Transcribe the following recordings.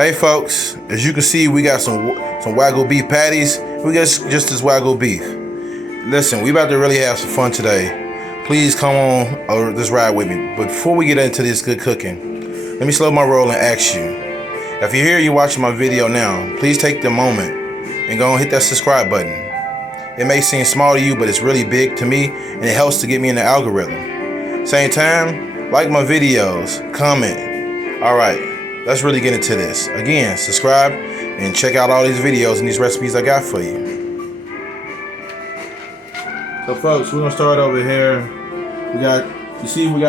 Hey folks, as you can see, we got some Wagyu beef patties. We got just this Wagyu beef. Listen, we about to really have some fun today. Please come on or just ride with me. But before we get into this good cooking, let me slow my roll and ask you. If you're here, you're watching my video now, please take the moment and go and hit that subscribe button. It may seem small to you, but it's really big to me, and it helps to get me in the algorithm. Same time, like my videos, comment. All right. Let's really get into this. Again, subscribe and check out all these videos and these recipes I got for you. So folks, we're gonna start over here. We got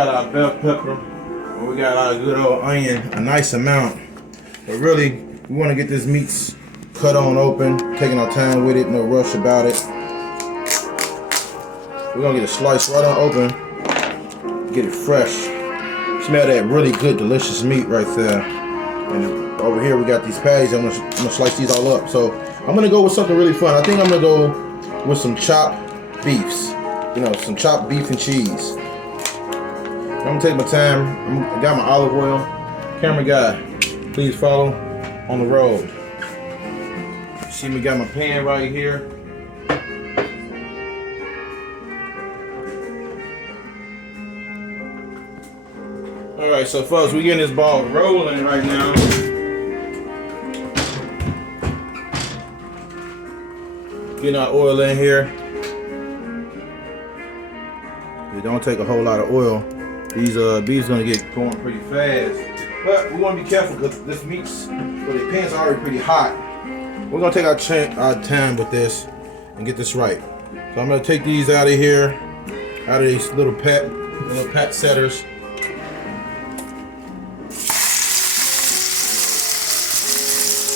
our bell pepper, and we got our good old onion, a nice amount. But really, we wanna get this meat cut on open, taking our time with it, no rush about it. We're gonna get it sliced right on open, get it fresh. Smell that really good, delicious meat right there. And over here we got these patties. I'm gonna slice these all up. So I'm gonna go with something really fun. I think I'm gonna go with some chopped beefs. You know, some chopped beef and cheese. I'm gonna take my time. I got my olive oil. Camera guy, please follow on the road. See, we got my pan right here. Alright, so folks, we're getting this ball rolling right now. Getting our oil in here. It don't take a whole lot of oil. These beef's gonna get going pretty fast. But we wanna be careful because this meat's, well, the pan's already pretty hot. We're gonna take our time with this and get this right. So I'm gonna take these out of here, out of these little pat setters.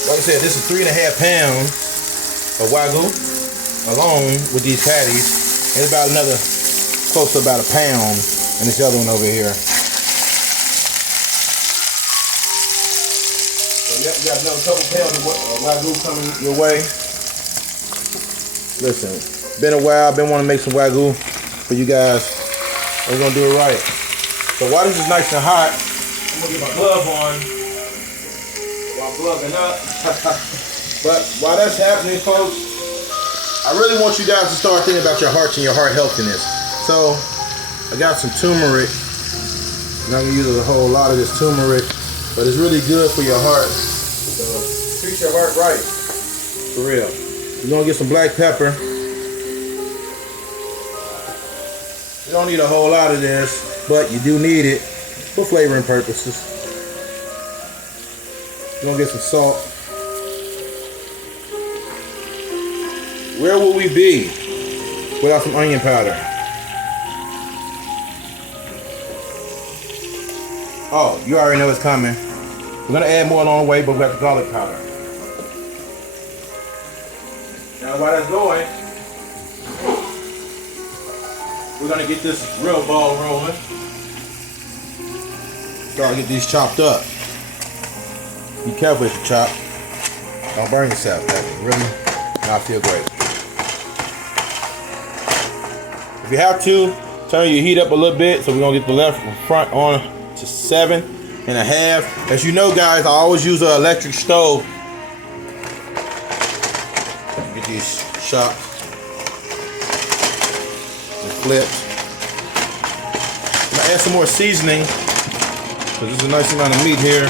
Like I said, this is 3.5 pounds of Wagyu alone with these patties. And it's about another, close to about a pound in this other one over here. So you got another couple pounds of Wagyu coming your way. Listen, been a while, I've been wanting to make some Wagyu for you guys. We're gonna do it right. So while this is nice and hot, I'm gonna get my glove on. Gloving up. But while that's happening, folks, I really want you guys to start thinking about your hearts and your heart healthiness. So I got some turmeric. I'm not gonna use a whole lot of this turmeric, but it's really good for your heart. So treat your heart right. For real. You're gonna get some black pepper. You don't need a whole lot of this, but you do need it for flavoring purposes. We're gonna get some salt. Where will we be without some onion powder? Oh, you already know it's coming. We're gonna add more along the way, but we got the garlic powder. Now while that's going, we're gonna get this real ball rolling. Start to get these chopped up. Be careful with your chop. Don't burn yourself. That really not feel great. If you have to, turn your heat up a little bit. So we're gonna get the left front on to 7.5. As you know, guys, I always use an electric stove. Get these chopped and flipped. I'm gonna add some more seasoning because there's a nice amount of meat here.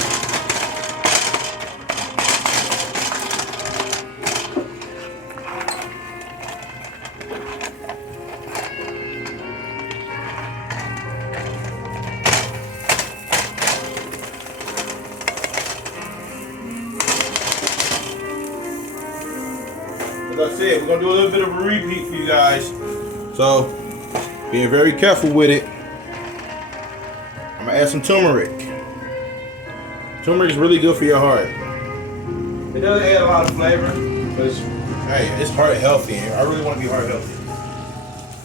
Like I said, we're gonna do a little bit of a repeat for you guys. So, being very careful with it. I'm gonna add some turmeric. Turmeric is really good for your heart. It doesn't add a lot of flavor, but it's heart healthy. I really want to be heart healthy.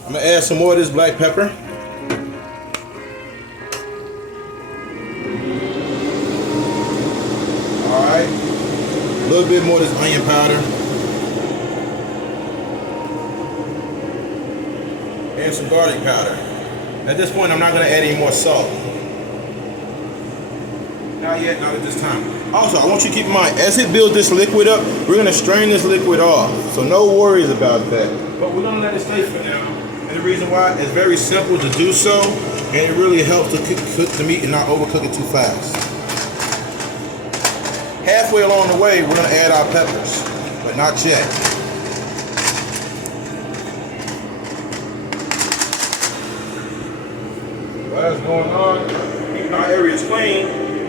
I'm gonna add some more of this black pepper. All right, a little bit more of this onion powder. And some garlic powder. At this point, I'm not going to add any more salt. Not yet, not at this time. Also, I want you to keep in mind, as it builds this liquid up, we're gonna strain this liquid off. So no worries about that. But we're gonna let it stay for now. And the reason why, it's very simple to do so, and it really helps to cook the meat and not overcook it too fast. Halfway along the way, we're gonna add our peppers, but not yet. While that's going on, keeping our areas clean,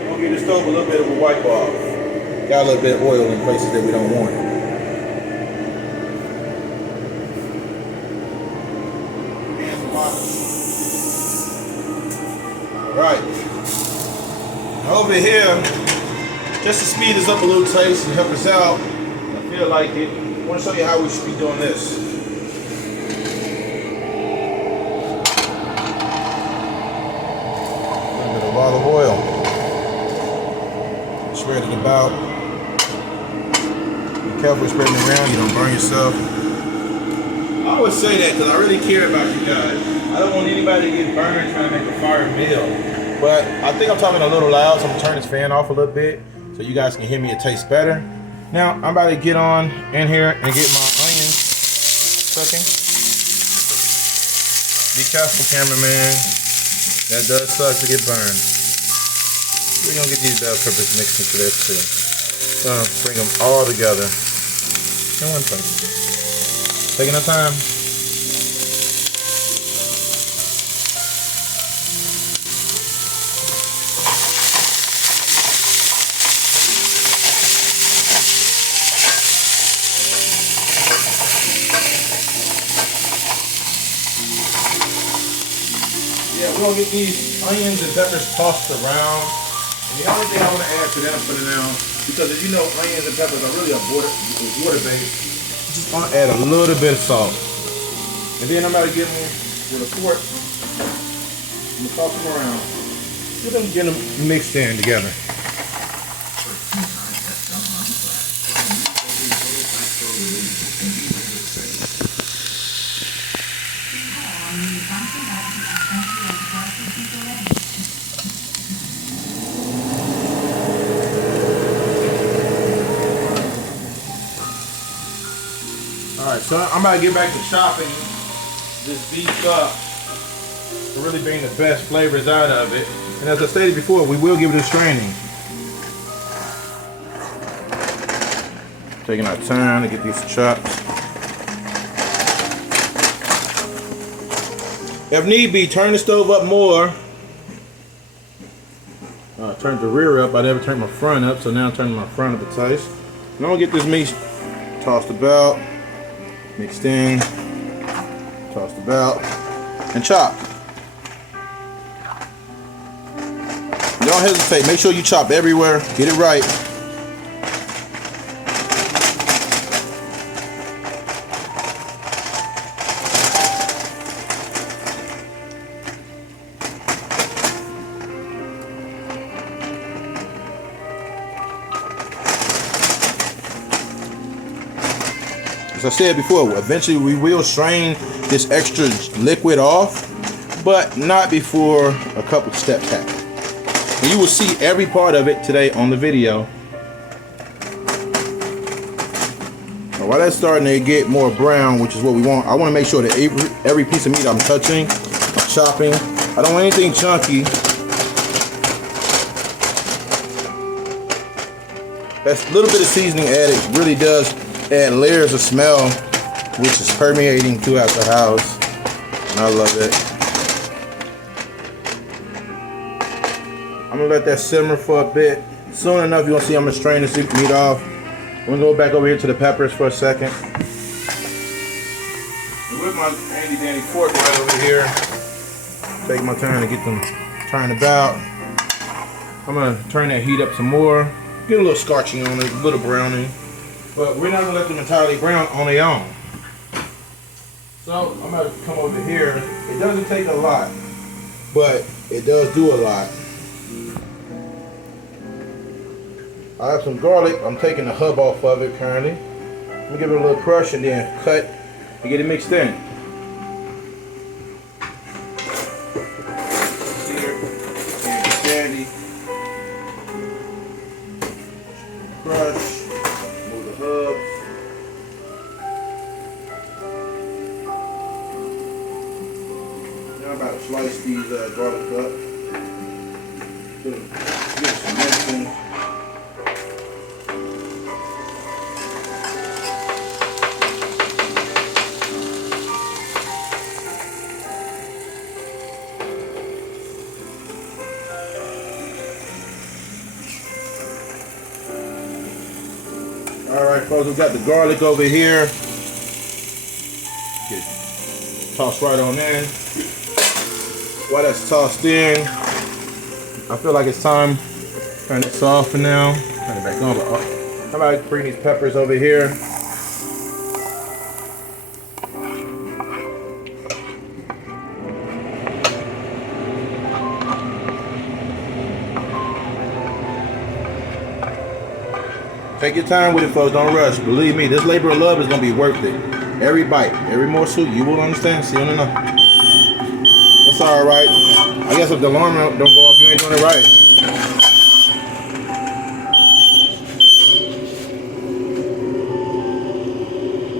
we'll give the stove a little bit of a wipe off. Got a little bit of oil in places that we don't want it. Alright. Over here, just to speed us up a little taste and help us out, I feel like it. I want to show you how we should be doing this. Olive oil. Spread it about. Be careful spreading it around, you don't burn yourself. I always say that because I really care about you guys. I don't want anybody to get burned trying to make a fire meal. But I think I'm talking a little loud, so I'm gonna turn this fan off a little bit so you guys can hear me. It tastes better. Now I'm about to get on in here and get my onions cooking. Be careful, cameraman. That does suck to get burned. We're gonna get these bell peppers mixed into this too. Gonna bring them all together in one place. Taking our time. Yeah, we're gonna get these onions and peppers tossed around. And the only thing I want to add to them for now, because as you know, onions and peppers are really a water based. Just want to add a little bit of salt. And then I'm about to get them with a fork. I'm gonna toss them around. Get them mixed in together. Alright, so I'm about to get back to chopping this beef up to really bring the best flavors out of it. And as I stated before, we will give it a straining. Taking our time to get these chopped. If need be, turn the stove up more. Turned the rear up, I never turned my front up, so now I'm turning my front up a taste. And I'm gonna get this meat tossed about. Mixed in, tossed about, and chopped. Don't hesitate, make sure you chop everywhere, get it right. As I said before, eventually we will strain this extra liquid off, but not before a couple steps happen. And you will see every part of it today on the video. So while that's starting to get more brown, which is what we want, I want to make sure that every piece of meat I'm touching, I'm chopping, I don't want anything chunky. That little bit of seasoning added really does add layers of smell, which is permeating throughout the house, and I love it. I'm gonna let that simmer for a bit. Soon enough, you're gonna see I'm gonna strain this meat off. I'm gonna go back over here to the peppers for a second. And with my handy dandy fork right over here, taking my time to get them turned about. I'm gonna turn that heat up some more. Get a little scorching on it, a little browning. But we're not gonna let them entirely brown on their own. So I'm gonna come over here. It doesn't take a lot, but it does do a lot. I have some garlic. I'm taking the hub off of it currently. I'm gonna give it a little crush and then cut and get it mixed in. Here, candy. crush. Move the hubs. Now I'm about to slice these garlic up. Give it some mixing. Alright folks, we got the garlic over here. Get tossed right on in. While that's tossed in, I feel like it's time to turn this off for now. Turn it back on. How about I bring these peppers over here? Take your time with it, folks. Don't rush. Believe me, this labor of love is gonna be worth it. Every bite, every morsel, you will understand. See, no. That's all right. I guess if the alarm don't go off, you ain't doing it right.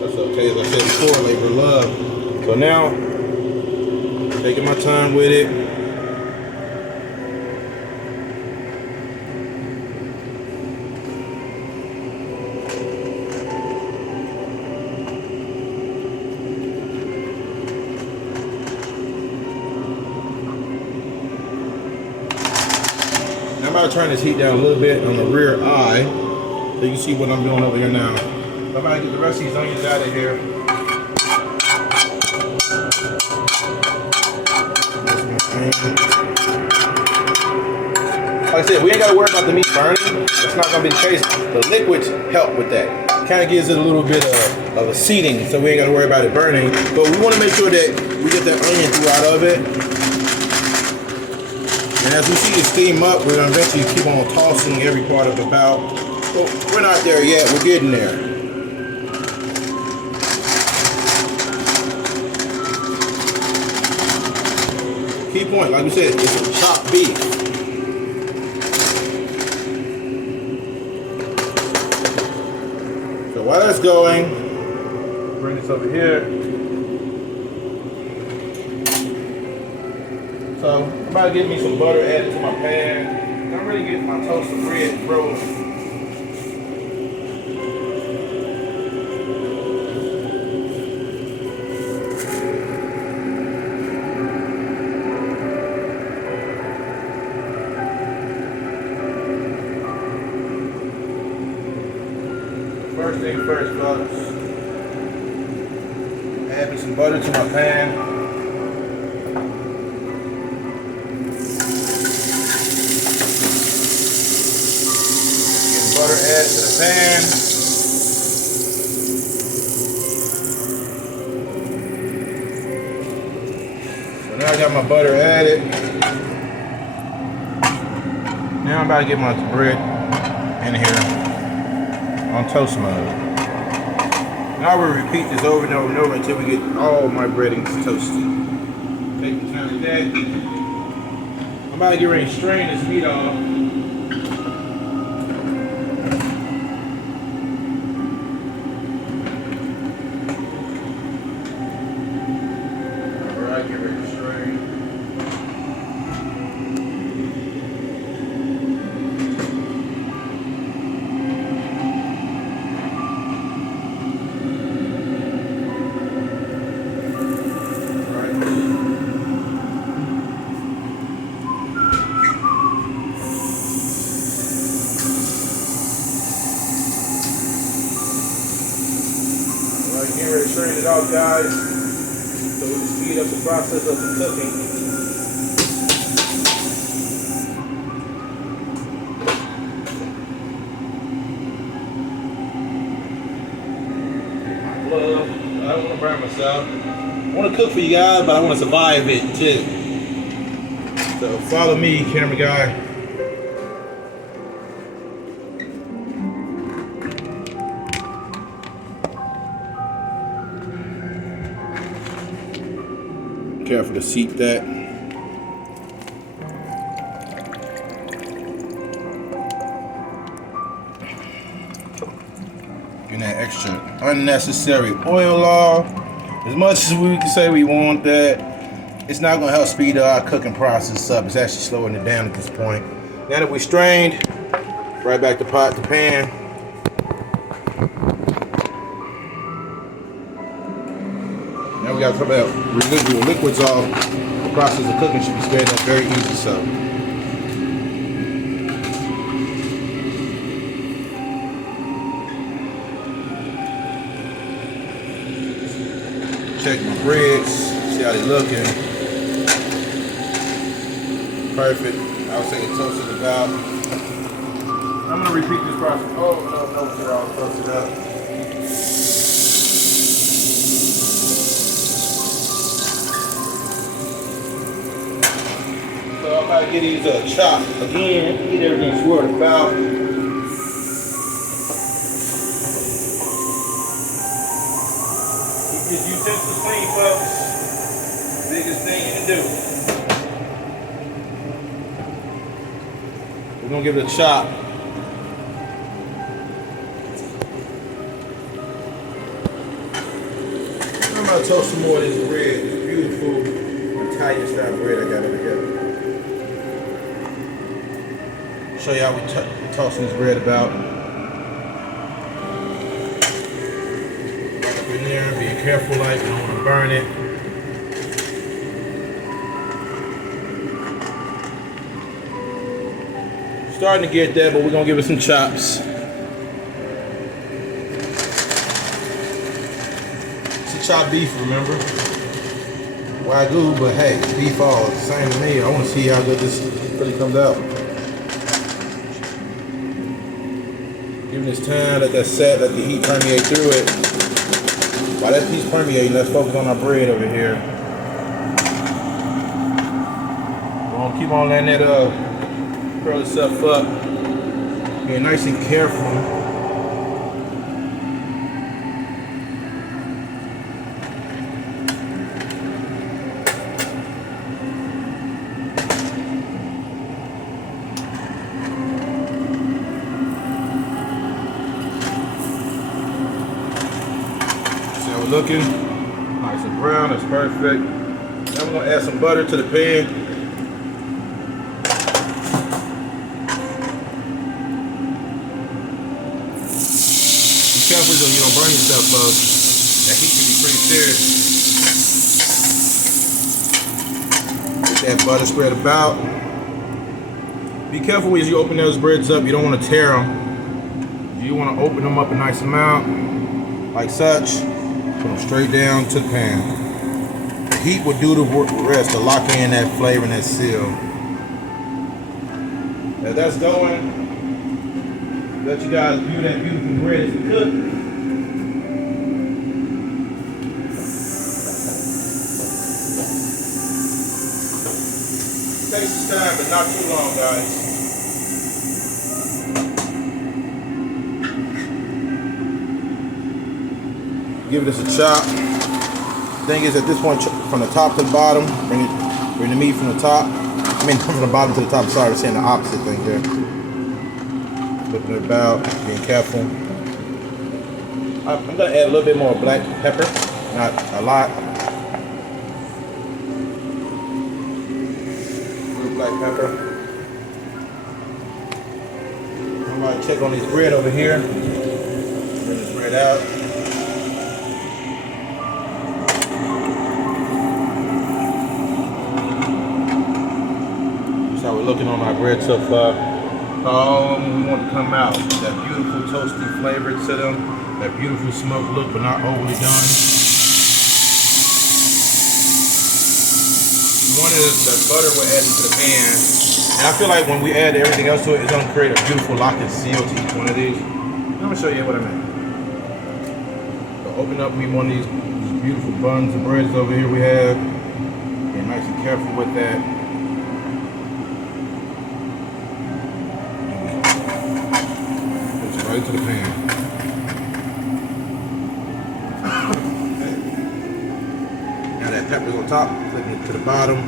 That's okay, as I said before, labor of love. So now, taking my time with it. I'm about to turn this heat down a little bit on the rear eye so you can see what I'm doing over here now. I'm about to get the rest of these onions out of here. Like I said, we ain't got to worry about the meat burning. That's not going to be the case. The liquids help with that. Kind of gives it a little bit of a seating, so we ain't got to worry about it burning. But we want to make sure that we get that onion through out of it. And as we see it steam up, we're going to eventually keep on tossing every part of the bowl. Well, we're not there yet. We're getting there. Key point, like we said, it's chopped beef. So while that's going, bring this over here. So I'm about to get me some butter added to my pan. I'm ready to get my toasted bread frozen. First thing first, folks. Add me some butter to my pan. Butter added to the pan. So now I got my butter added. Now I'm about to get my bread in here on toast mode. Now we'll repeat this over and over and over until we get all my breadings toasted. Take your time with that. I'm about to get ready to strain this meat off. Getting ready to strain it off, guys, so we can speed up the process of the cooking. I don't want to burn myself. I want to cook for you guys, but I want to survive it too. So follow me, camera guy. Careful to seat that. Getting that extra unnecessary oil off. As much as we can say we want that, it's not gonna help speed our cooking process up. It's actually slowing it down at this point. Now that we strained, right back to pot to pan. Now we gotta come out residual liquids off. The process of cooking should be sped up very easy. So. Check my breads, see how they looking. Perfect. I was saying toasted about. I'm gonna repeat this process. Oh no, sir, I'll toast it up. So I'm about to get these chopped again, get everything swirled about. Keep your utensils clean, folks. Biggest thing you can do. We're gonna give it a chop. I'm gonna toast some more of this bread, this beautiful Italian style bread I got over here. Show you how we tossing this bread about. Right up in there, being careful, like you don't want to burn it. Starting to get there, but we're gonna give it some chops. It's a chopped beef, remember? Wagyu, but hey, it's beef all the same to me. I want to see how good this really comes out. Giving this time, let that set, let the heat permeate through it. While that piece permeating, let's focus on our bread over here. We're gonna keep on letting that curl itself up. Being nice and careful. Looking nice and brown, that's perfect. Now we're gonna add some butter to the pan. Be careful so you don't burn yourself, folks. That heat can be pretty serious. Get that butter spread about. Be careful as you open those breads up. You don't want to tear them. You want to open them up a nice amount, like such. Put them straight down to the pan. The heat will do the rest to lock in that flavor and that seal. As that's going, let you guys view that beautiful bread as it cooks. Takes its time, but not too long, guys. Give this a chop. Thing is, at this point, from the top to the bottom, bring the meat from the top. I mean, from the bottom to the top. Sorry, I'm saying the opposite thing here. Flipping it about, being careful. I'm gonna add a little bit more black pepper, not a lot. A little black pepper. I'm gonna check on this bread over here. Bring this bread out. Looking on our bread so far. We want to come out. That beautiful toasty flavor to them. That beautiful smoked look, but not overly done. One is the butter we're adding to the pan. And I feel like when we add everything else to it, it's going to create a beautiful lock and seal to each one of these. I'm going to show you what I mean. So open up me one of these beautiful buns and breads over here we have. Get nice and careful with that. Right to the pan. Now that pepper's on top, flipping it to the bottom.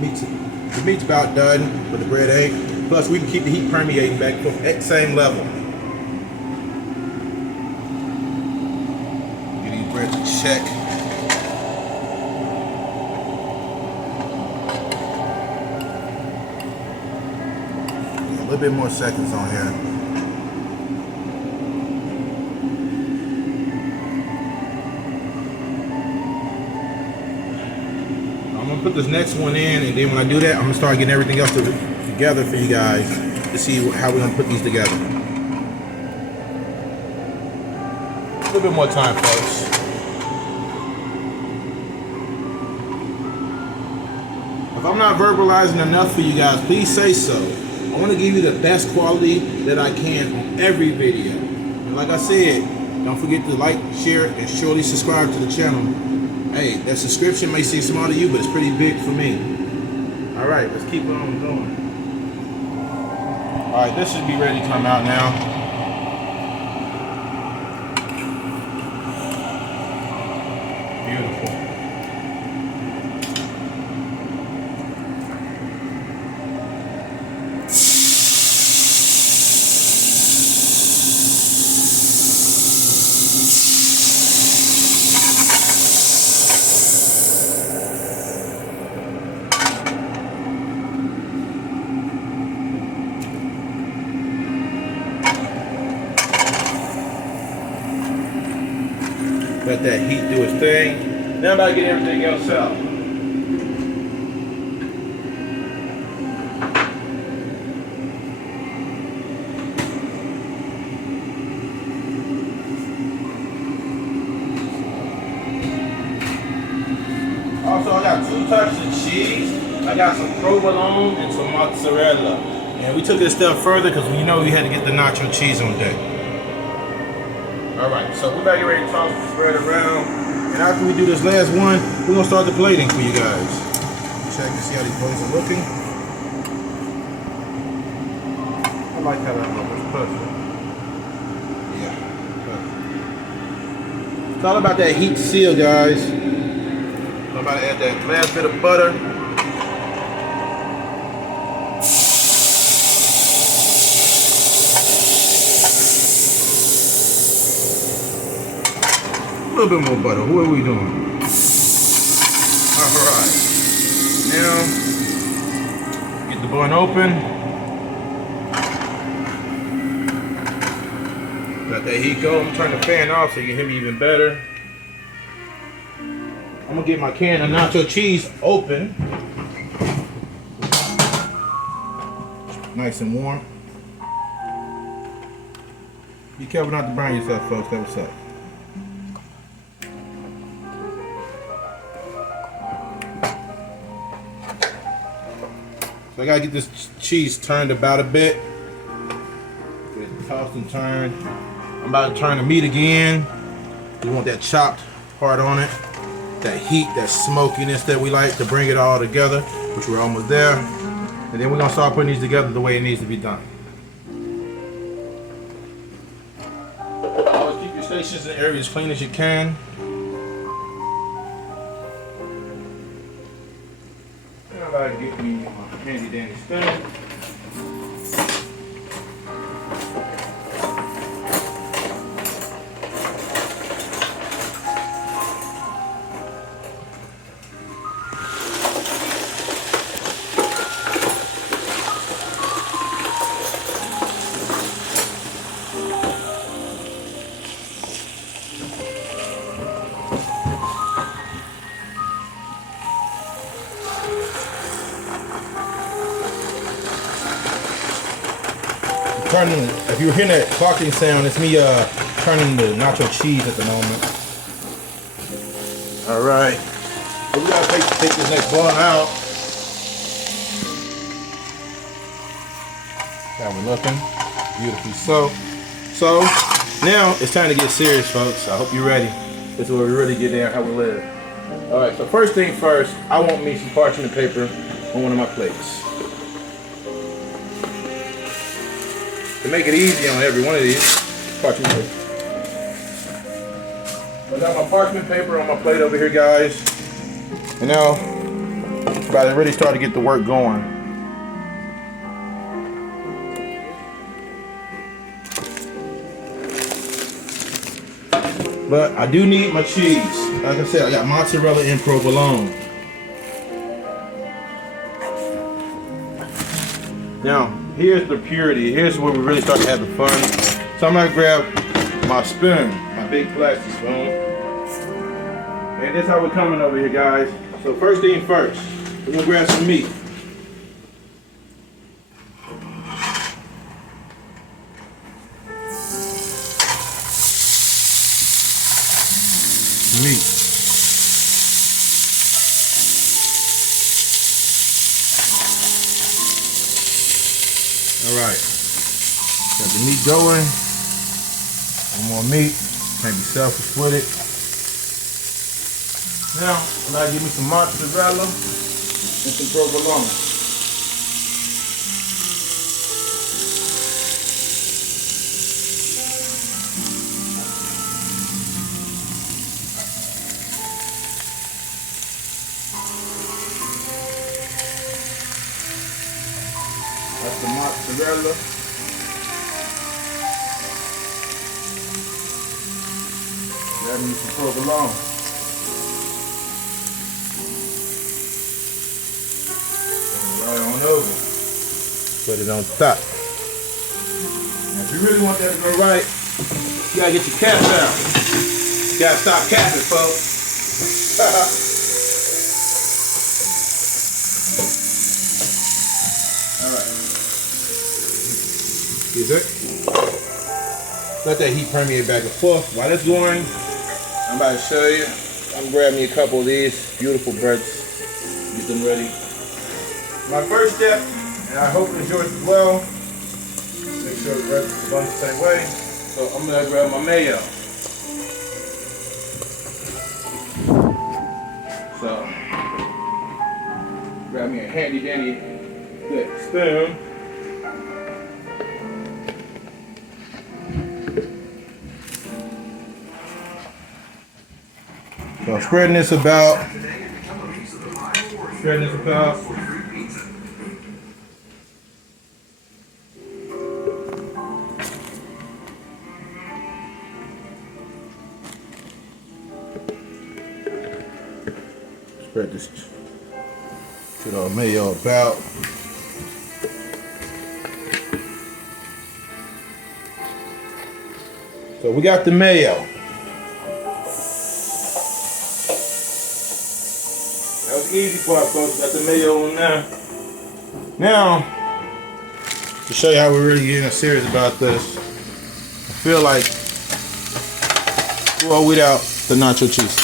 The meat's about done, but the bread ain't. Plus, we can keep the heat permeating back from that same level. Get these breads to check. A little bit more seconds on here. I'm gonna put this next one in, and then when I do that, I'm gonna start getting everything else together for you guys to see how we're gonna put these together. A little bit more time, folks. If I'm not verbalizing enough for you guys, please say so. I want to give you the best quality that I can on every video. And like I said, don't forget to like, share, and surely subscribe to the channel. Hey, that subscription may seem small to you, but it's pretty big for me. Alright, let's keep on going. Alright, this should be ready to come out now. Beautiful. Let that heat do its thing. Now I'm about to get everything else out. Also, I got 2 types of cheese. I got some provolone and some mozzarella. And we took it a step further because we know we had to get the nacho cheese on deck. Alright, so we're about to get ready to toss the bread around. And after we do this last one, we're going to start the plating for you guys. Check and see how these plates are looking. I like how that looks. Perfect. Yeah, perfect. It's all about that heat seal, guys. I'm about to add that last bit of butter. A little bit more butter. What are we doing? Alright. Now, get the bun open. Let that heat go. I'm gonna turn the fan off so you can hear me even better. I'm gonna get my can of nacho cheese open. Nice and warm. Be careful not to burn yourself, folks. That's what's up. So I gotta get this cheese turned about a bit. Get it tossed and turned. I'm about to turn the meat again. We want that chopped part on it. That heat, that smokiness that we like to bring it all together, which we're almost there. And then we're gonna start putting these together the way it needs to be done. Always keep your stations and areas clean as you can. And I'm about to get me my handy dandy spoon. Turning, if you're hearing that clocking sound, it's me turning the nacho cheese at the moment. All right, so we gotta take this next bun out. How we looking? Beautifully so now it's time to get serious, folks. I hope you're ready. This is where we really get down how we live. All right, so first thing first, I want me some parchment paper on one of my plates. To make it easy on every one of these, parchment paper. I got my parchment paper on my plate over here, guys. And now, About to really start to get the work going. But I do need my cheese. Like I said, I got mozzarella and provolone. Now, here's the purity. Here's where we really start to have the fun. So I'm gonna grab my spoon, my big plastic spoon. And this is how we're coming over here, guys. So first thing first, we're gonna grab some meat. Meat. All right, got the meat going. One more meat. Can't be selfish with it. Now give me some mozzarella and some provolone. That's the mozzarella. Grab me some provolone. Right on over. Put it on top. Now, if you really want that to go right, you gotta get your cap out. You gotta stop capping, folks. Excuse it. Let that heat permeate back and forth. While that's going, I'm about to show you. I'm grabbing me a couple of these beautiful breads. Get them ready. My first step, and I hope it's yours as well. Make sure the bread is done the same way. So I'm gonna grab my mayo. So grab me a handy dandy good spoon. So I'm spreading this about. Spread this to the mayo about. So we got the mayo. That was the easy part, folks. Got the mayo on there. Now, to show you how we're really getting serious about this, I feel like, well, without the nacho cheese.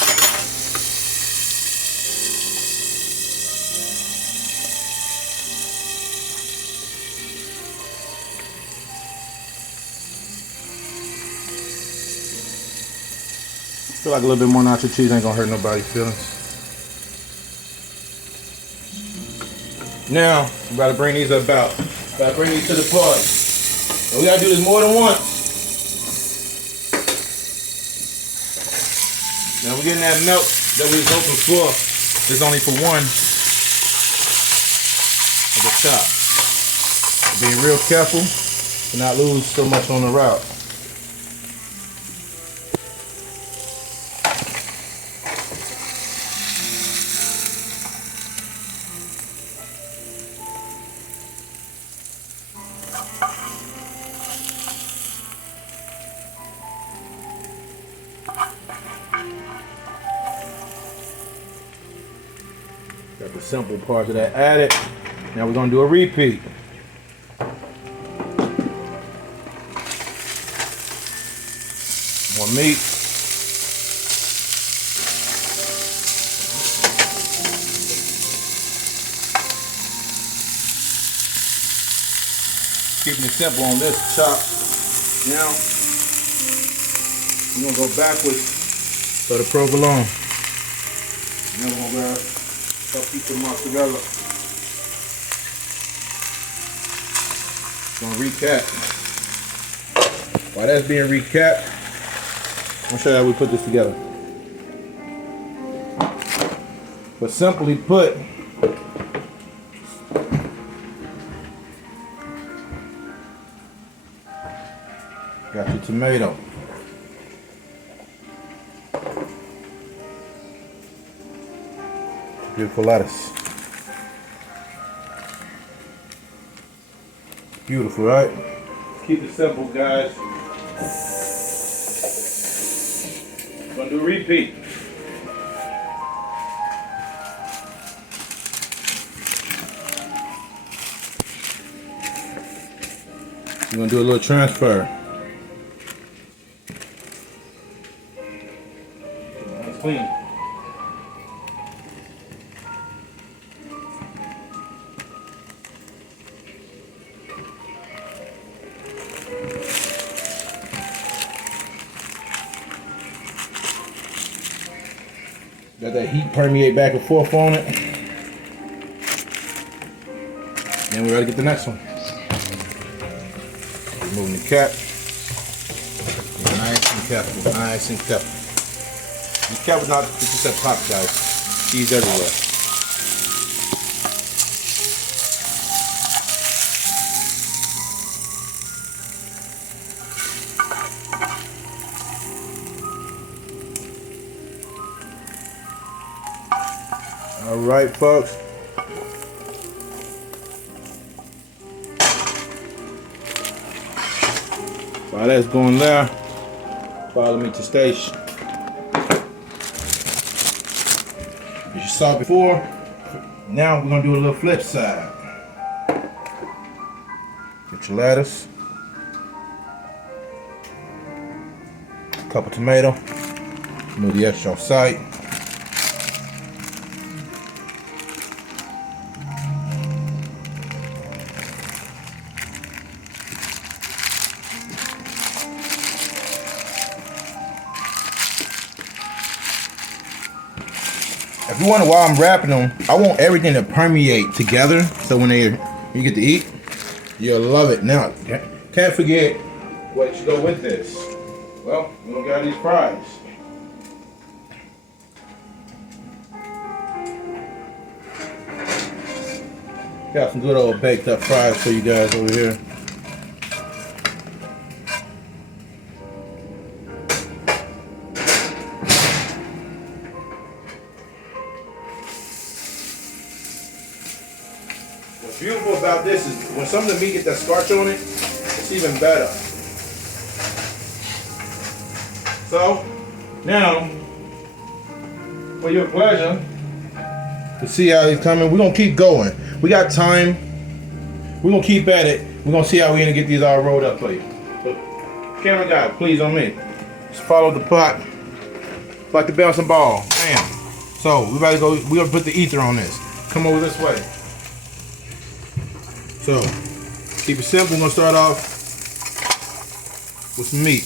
I feel like a little bit more nacho cheese ain't gonna hurt nobody's feelings. Now, I'm about to bring these about. About to bring these to the party. And we gotta do this more than once. Now we're getting that melt that we was hoping for. It's only for one of the top. Being real careful to not lose so much on the route. Got the simple parts of that added. Now we're gonna do a repeat. More meat. Keeping it simple on this chop. Now we're gonna go backwards for the provolone. Now we're gonna grab a piece of mozzarella. Gonna recap. While that's being recapped, I'm gonna show you how we put this together. But simply put, tomato. Beautiful lettuce. Beautiful, right? Keep it simple, guys. Gonna do a repeat. We're gonna do a little transfer. That's clean. Got that heat permeate back and forth on it. Then we gotta get the next one. Removing the cap. Nice and careful, nice and careful. Be careful not to get that pop, guys. Cheese everywhere. All right, folks. While that's going there, follow me to station. As you saw before, now we're gonna do a little flip side. Get your lettuce, a couple tomato, move the extra off site. If you wonder why I'm wrapping them, I want everything to permeate together, so when you get to eat, you'll love it. Now, can't forget what should go with this. Well, we're gonna get these fries. Got some good old baked up fries for you guys over here. What's beautiful about this is when some of the meat get that starch on it, it's even better. So, now, for your pleasure, to see how he's coming, we're gonna keep going. We got time. We're gonna keep at it. We're gonna see how we're gonna get these all rolled up for you. So, camera guy, please on me. Just follow the pot. Like the bouncing ball. Bam. So, we're about to go, we're gonna put the ether on this. Come over this way. So, keep it simple. We're gonna start off with some meat.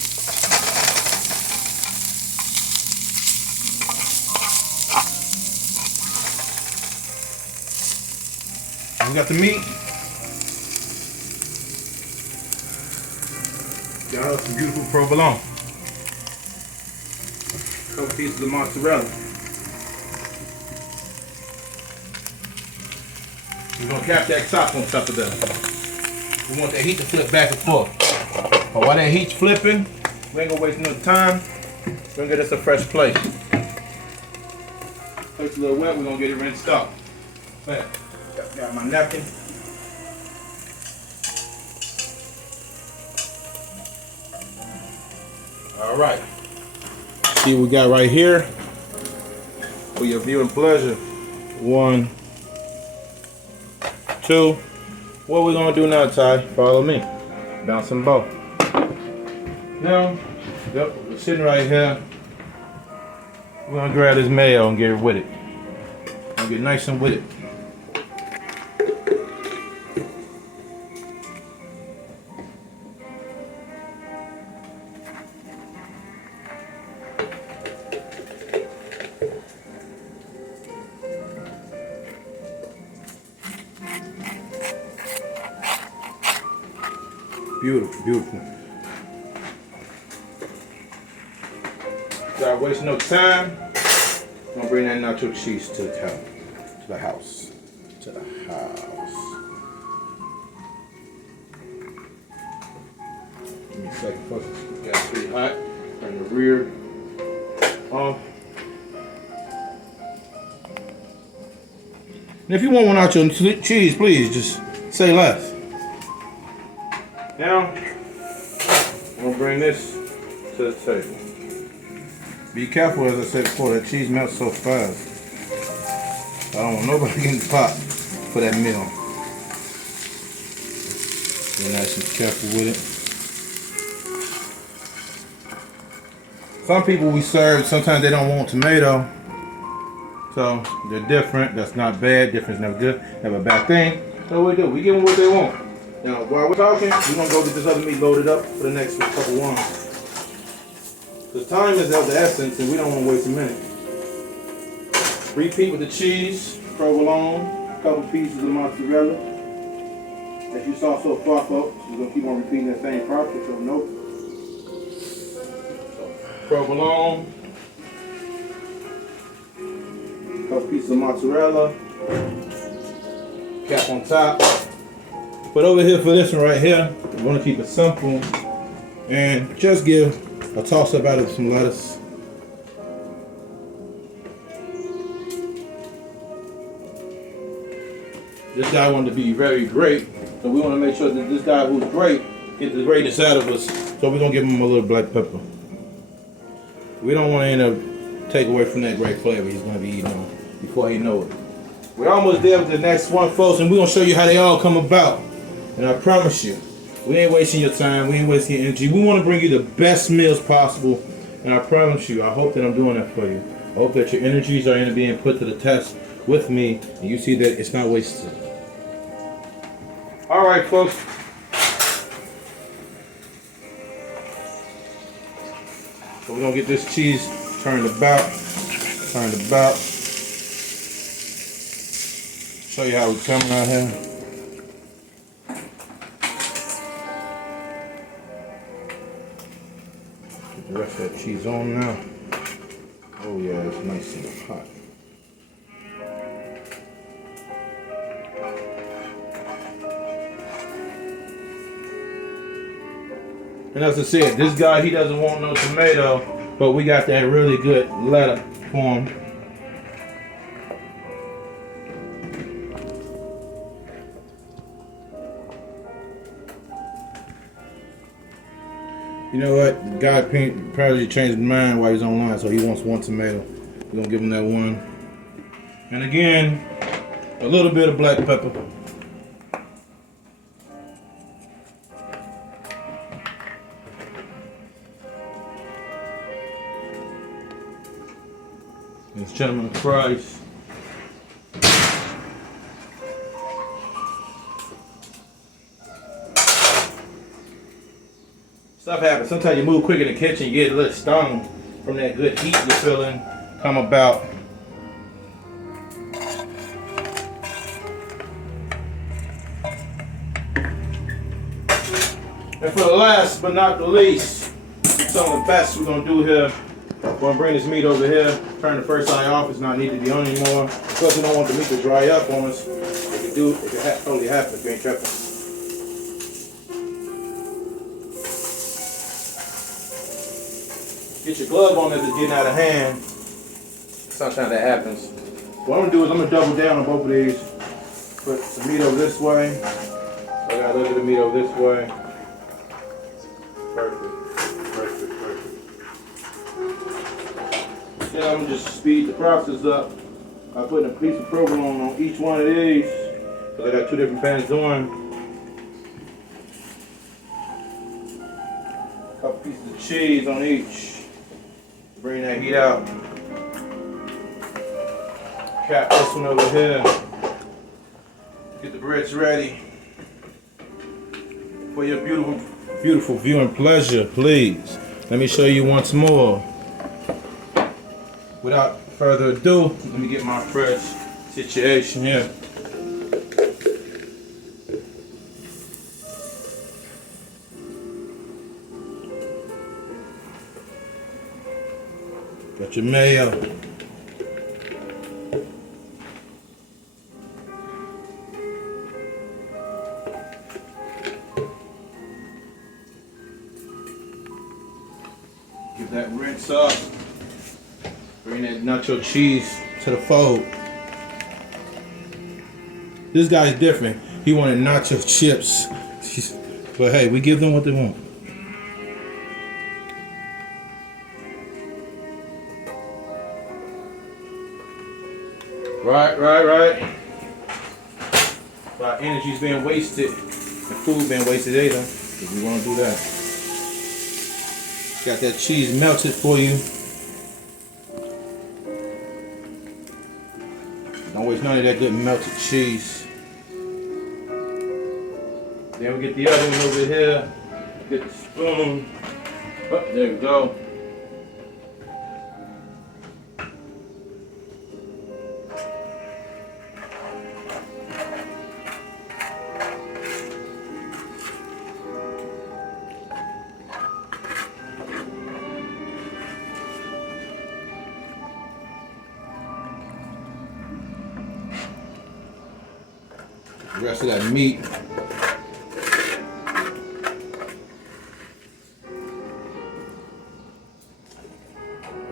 We got the meat. Got us some beautiful provolone. A couple pieces of mozzarella. We're gonna cap that top on top of that. We want that heat to flip back and forth. But while that heat's flipping, we ain't gonna waste no time. We're gonna get us a fresh plate. Plate's a little wet, we're gonna get it rinsed up. Bam. Got my napkin. All right. See what we got right here for your viewing pleasure. 1, 2. What we gonna do now, Ty? Follow me. Bouncing ball. Now, yep, we're sitting right here. We're gonna grab this mayo and get it with it. Gonna get nice and with it. Beautiful, beautiful. Without wasting no time, I'm gonna bring that nacho cheese to the house. To the house. To the house. Give me a second, folks. Got it pretty hot. Turn the rear off. And if you want one out your cheese, please just say less. Now, I'm gonna bring this to the table. Be careful, as I said before, that cheese melts so fast. I don't want nobody getting popped for that meal. Be nice and careful with it. Some people we serve, sometimes they don't want tomato. So they're different. That's not bad. Different is never good. Never a bad thing. So what we do, we give them what they want. Now while we're talking, we're gonna go get this other meat loaded up for the next couple ones. Because time is of the essence and we don't want to waste a minute. Repeat with the cheese, provolone, a couple pieces of mozzarella. As you saw so far, folks, we're gonna keep on repeating that same process, so nope. Provolone, a couple pieces of mozzarella, cap on top. But over here for this one right here, we want to keep it simple and just give a toss up out of some lettuce. This guy wanted to be very great, so we want to make sure that this guy who's great gets the greatest out of us. So we're gonna give him a little black pepper. We don't want to end up take away from that great flavor he's gonna be eating on before he know it. We're almost there with the next one, folks, and we're gonna show you how they all come about. And I promise you, we ain't wasting your time, we ain't wasting your energy. We want to bring you the best meals possible, and I promise you, I hope that I'm doing that for you. I hope that your energies are being put to the test with me, and you see that it's not wasted. All right, folks. So we're gonna get this cheese turned about. Show you how we're coming out here. Get the rest of that cheese on now. Oh yeah, it's nice and hot. And as I said, this guy, he doesn't want no tomato, but we got that really good lettuce for him. You know what? God apparently changed his mind while he's online, so he wants one tomato. We're gonna give him that one. And again, a little bit of black pepper. It's gentleman fries. Stuff happens. Sometimes you move quick in the kitchen, you get a little stung from that good heat you're feeling come about. And for the last but not the least, some of the best we're gonna do here. We're gonna bring this meat over here, turn the first eye off, it's not needed to be on anymore. Because we don't want the meat to dry up on us. It totally happens if you ain't careful. Get your glove on if it's getting out of hand. Sometimes that happens. What I'm gonna do is I'm gonna double down on both of these. Put some meat over this way. I got a little bit of meat over this way. Perfect. Then I'm gonna just speed the process up by putting a piece of provolone on each one of these. Because I got two different pans going. A couple pieces of cheese on each. Bring that heat out. Cap this one over here. Get the breads ready. For your beautiful viewing pleasure, please. Let me show you once more. Without further ado, let me get my fresh situation here. Got your mayo. Bring that nacho cheese to the fold. This guy's different. He wanted nacho chips. But hey, we give them what they want. Right. Our energy's being wasted. And food being wasted either. Because we want to do that. Got that cheese melted for you. Don't waste none of that good melted cheese. Then we get the other one over here. Get the spoon. Oh, there we go. The rest of that meat.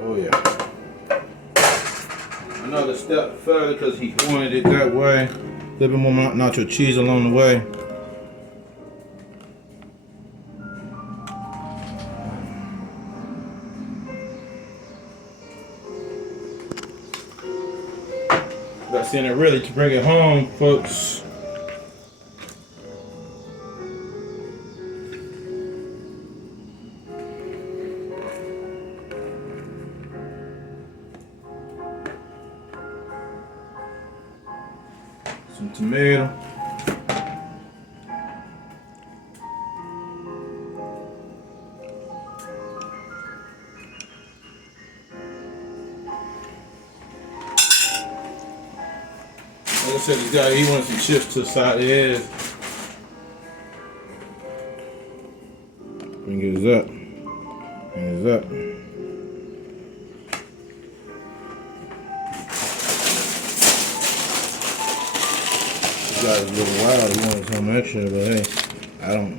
Oh yeah. Another step further because he wanted it that way. A little bit more nacho cheese along the way. That's in it really to bring it home, folks. Some tomato. Like I said, this guy, he wants some chips to the side of his. Bring his up. Bring his up. This guy's a little wild. He wants something extra, but hey, I don't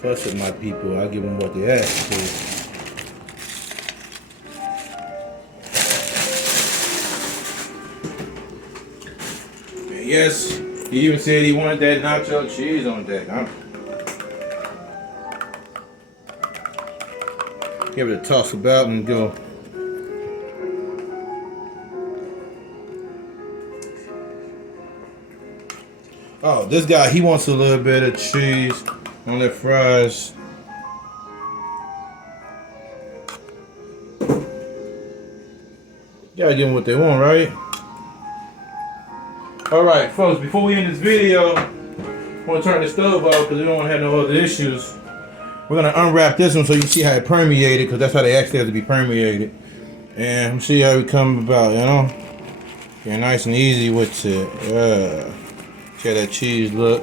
fuss with my people. I give them what they ask for. Yes, he even said he wanted that nacho cheese on deck. Give it a toss about and go. Oh, this guy, he wants a little bit of cheese on the fries. Gotta give them what they want, right? Alright, folks, before we end this video, I want to turn the stove off because we don't want to have no other issues. We're going to unwrap this one so you can see how it permeated, because that's how they actually have to be permeated. And see how it come about, you know? You're nice and easy with it. See how that cheese look.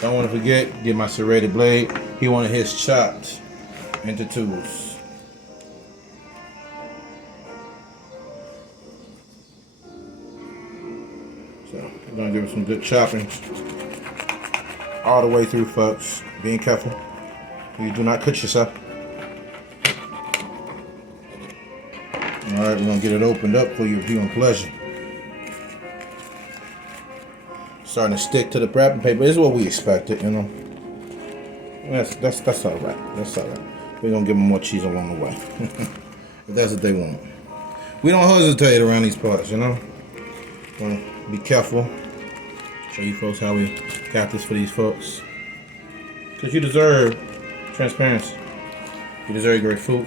Don't want to forget, get my serrated blade. He wanted his chopped into tubes. So we're gonna give it some good choppings all the way through, folks. Being careful, you do not cut yourself. All right, we're gonna get it opened up for your viewing pleasure. Starting to stick to the wrapping paper. This is what we expected, you know. That's all right. That's all right. We're gonna give them more cheese along the way, if that's what they want. We don't hesitate around these parts, you know. Be careful. Show you folks how we got this for these folks. Because you deserve transparency. You deserve great food.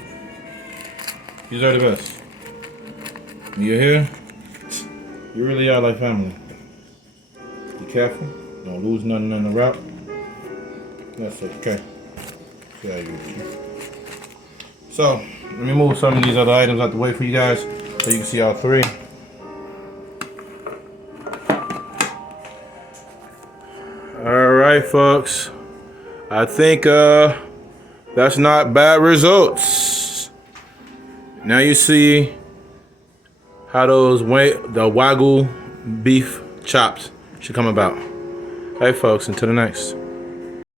You deserve the best. You're here, you really are like family. Be careful. Don't lose nothing in the route. That's okay. See how you do. So, let me move some of these other items out the way for you guys so you can see all three. Alright, folks, I think that's not bad results. Now you see how the Wagyu beef chops should come about. Hey folks, until the next.